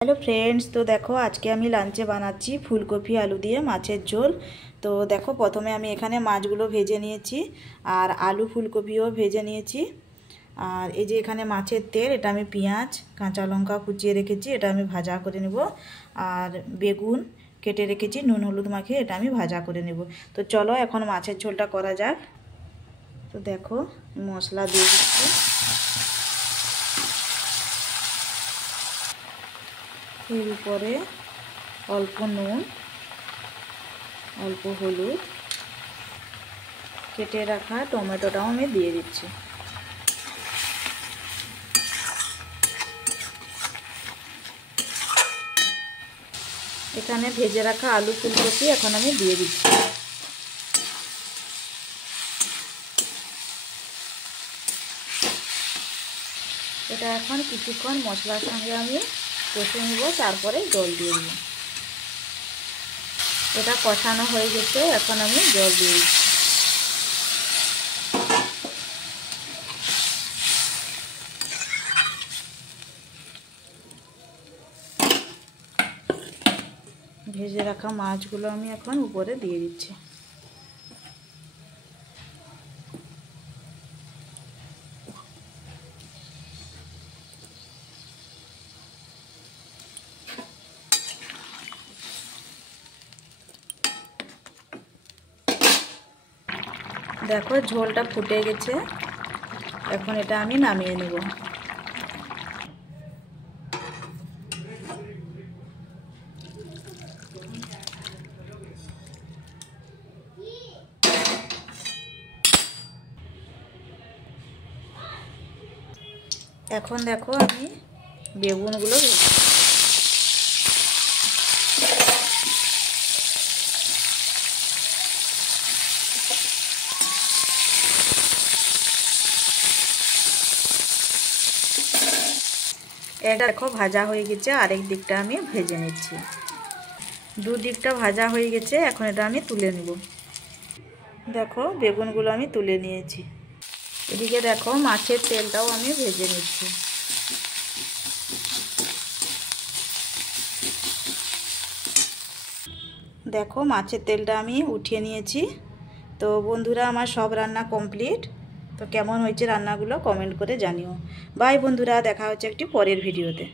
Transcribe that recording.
Hello friends, तो देखो आज के आमी लांचे बनाচ্ছি ফুলকপি आलू दिए মাছের ঝোল। তো দেখো প্রথমে আমি এখানে মাছগুলো ভেজে নিয়েছি আর আলু ফুলকপিও ভেজে নিয়েছি। আর এই যে এখানে মাছের তেল, এটা আমি পেঁয়াজ কাঁচা লঙ্কা কুচিয়ে রেখেছি, এটা আমি ভাজা করে নেব। আর বেগুন কেটে রেখেছি নুন হলুদ মাখিয়ে, এটা আমি ভাজা করে নেব। তো চলো এখন মাছের ঝোলটা করা যাক। তো দেখো মশলা দিয়ে দিচ্ছি। এর উপরে অল্প নুন, অল্প হলুদ, কেটে রাখা টমেটোটাও আমি দিয়ে দিচ্ছি। এখানে ভেজে রাখা আলু ফুলকপি এখন আমি দিয়ে দিচ্ছি। এটা এখন কিছুক্ষণ মশলার সঙ্গে আমি কষে নেব, তারপরে জল দিয়ে দেব। এটা কষানো হয়ে গেছে, এখন আমি জল দিয়ে দিচ্ছি। ভেজে রাখা মাছগুলো আমি এখন উপরে দিয়ে দিচ্ছি। দেখো ঝোলটা ফুটে গেছে, এখন এটা আমি নামিয়ে নেব। এখন দেখো আমি বেগুনগুলো এটা দেখো ভাজা হয়ে গেছে, আরেক দিকটা আমি ভেজে নিচ্ছি। দুদিকটা ভাজা হয়ে গেছে, এখন এটা আমি তুলে নেব। দেখো বেগুনগুলো আমি তুলে নিয়েছি। এদিকে দেখো মাছের তেলটাও আমি ভেজে নিচ্ছি। দেখো মাছের তেলটা আমি উঠিয়ে নিয়েছি। তো বন্ধুরা, আমার সব রান্না কমপ্লিট। তো কেমন হয়েছে রান্নাগুলো কমেন্ট করে জানিও। বাই বন্ধুরা, দেখা হচ্ছে একটি পরের ভিডিওতে।